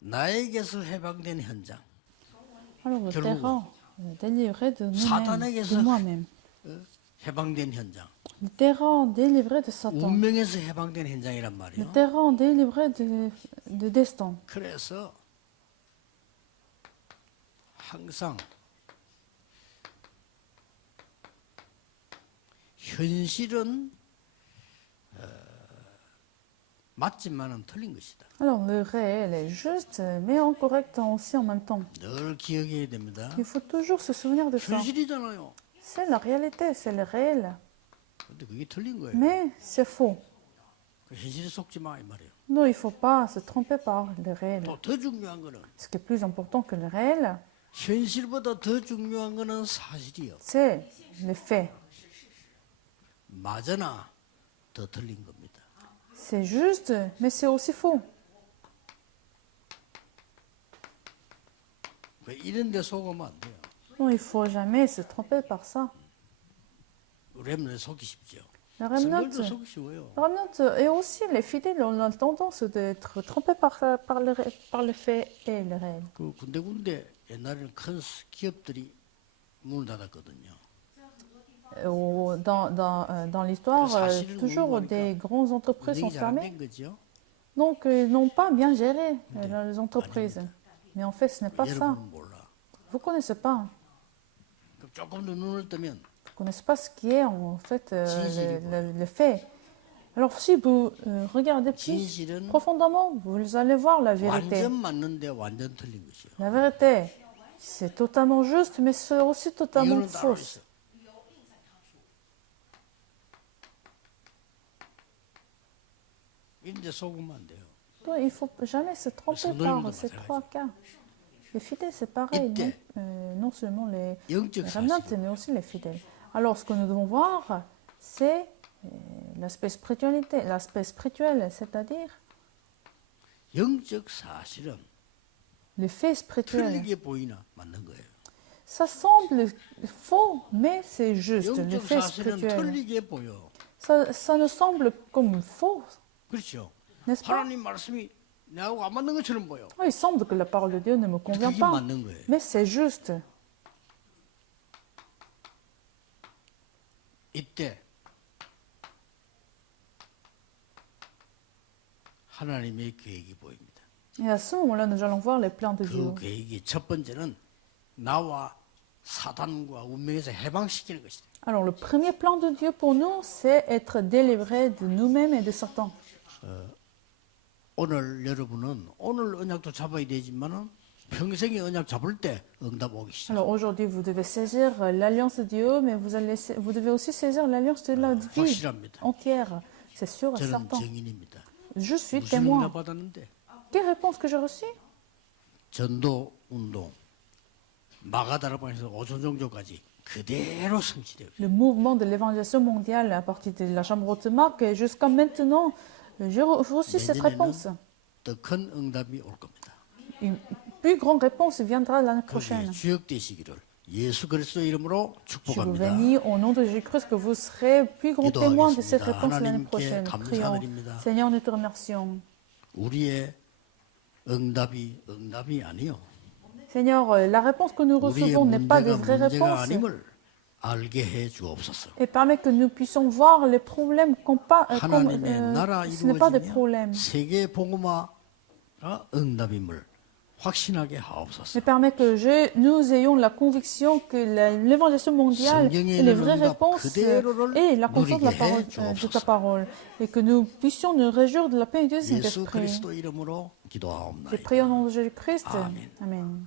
나에게서 해방된 현장. Alors le 결국은 terrain délivré de nous-mêmes, 사단에게서 de moi-même. 해방된 현장. Le terrain délivré de Satan. 운명에서 해방된 현장이란 Le 말이에요. terrain délivré de destin. 그래서 항상 현실은 맞지만은 틀린 것이다. Alors le réel est juste, mais incorrect aussi en même temps. 늘 기억해야 됩니다. Il faut toujours se souvenir de ça. 현실이잖아요. C'est la réalité, c'est le réel. 근데 그게 틀린 거예요. Mais c'est faux. 현실에 속지 마 이 말이에요. Non, il ne faut pas se tromper par le réel. 또 더 중요한 거는 Ce qui est plus important que le réel, 현실보다 더 중요한 거는 사실이요. c'est le fait. 맞으나 더 틀린 겁니다. C'est juste, mais c'est aussi faux. 이런 데 속으면 안 돼요. Non, il ne faut jamais se tromper par ça. 렘넌트 속기 쉽죠. Le 성결도 속기 쉬워요. remnant et aussi les fidèles ont la tendance d'être trompés par le fait et le réel. 그 군데군데 옛날에는 큰 기업들이 문을 닫았거든요. Dans l'histoire, toujours des grandes entreprises sont 운영이 잘 안 fermées. 된 거죠. Donc, ils n'ont pas bien géré les entreprises. Mais en fait, ce n'est pas ça. 여러분은 몰라. Vous ne connaissez pas. 그럼 조금 더 눈을 뜨면 Vous ne connaissez pas ce qui est en fait 진실이 le fait. Alors, si vous regardez plus 진실은 profondément, vous allez voir la vérité. 완전 맞는데 완전 틀린 것이요. La vérité, c'est totalement juste, mais c'est aussi totalement 이유는 따로 fausse. 있어. 이런데 속으면 안 돼요. Donc, il ne faut jamais se tromper 성도님도 par ces 마찬가지. trois cas. Les fidèles, c'est pareil, 이때 non seulement les 영적 remnants, 사실, mais aussi les fidèles. Alors, ce que nous devons voir, c'est l'aspect spiritualité, l'aspect spirituel, c'est-à-dire 영적 사실은 le fait spirituel. 틀리게 보이나 맞는 거예요. Ça semble faux, mais c'est juste, le 영적 fait 사실은 spirituel. 틀리게 보여. Ça nous semble comme faux, 그렇죠. n'est-ce pas? 하나님 말씀이 나하고 안 맞는 것처럼 보여. Il semble que la parole de Dieu ne me convient 그게 pas, 맞는 거예요. mais c'est juste. 이때 하나님의 계획이 보입니다. Et à ce moment-là, nous allons voir les plans de Dieu. 그 계획이 첫 번째는 나와 사단과 운명에서 해방시키는 것이다. Alors, le premier plan de Dieu pour nous, c'est être délivré de nous-mêmes et de Satan. 오늘 여러분은 오늘 언약도 잡아야 되지만은 평생의 언약 잡을 때 응답 오기 시작. Alors, aujourd'hui, vous devez saisir l'alliance de Dieu, mais vous devez aussi saisir l'alliance de la vie 확실합니다. entière. C'est sûr et 저는 certain. 증인입니다. Je suis 무슨 témoin. 응답 받았는데 Quelle réponse que j'ai reçue? 전도 운동 마가다라방에서 오존종교까지 그대로 성취돼요. Le mouvement de l'évangélisation mondiale à partir de la chambre haute de Marc et jusqu'à maintenant, j'ai reçu cette réponse. 더 큰 응답이 올 겁니다. Une plus grande réponse viendra l'année 거기에 prochaine. 주역되시기를 예수 그리스도 이름으로 Je vous 축복합니다. bénis au nom de Jésus-Christ que vous serez plus grand témoin de cette réponse l'année 하나님께 prochaine. Prions. 감사드립니다. Seigneur, nous te remercions. 우리의 응답이 아니요. Seigneur, la réponse que nous 우리의 recevons n'est pas des 문제가 vraies 문제가 réponses. 아님을 알게 해 주옵소서. Et permet que nous puissions voir les problèmes comme 하나님의 나라 ce n'est pas des 이루어지며 problèmes. 세계 복음화가 응답임을 확신하게 하옵소서. Mais permet que nous ayons la conviction que l'évangélisation mondiale 성경에 est les 있는 vraies 응답 réponses 그대로를 et la conscience de 누리게 해 ta 주옵소서. parole. Et que nous puissions nous réjouir de la paix de Dieu 예수 Saint-Esprit. 그리스도 이름으로 Je 기도하옵나이다. prie au nom de Jésus-Christ. Amen. Amen.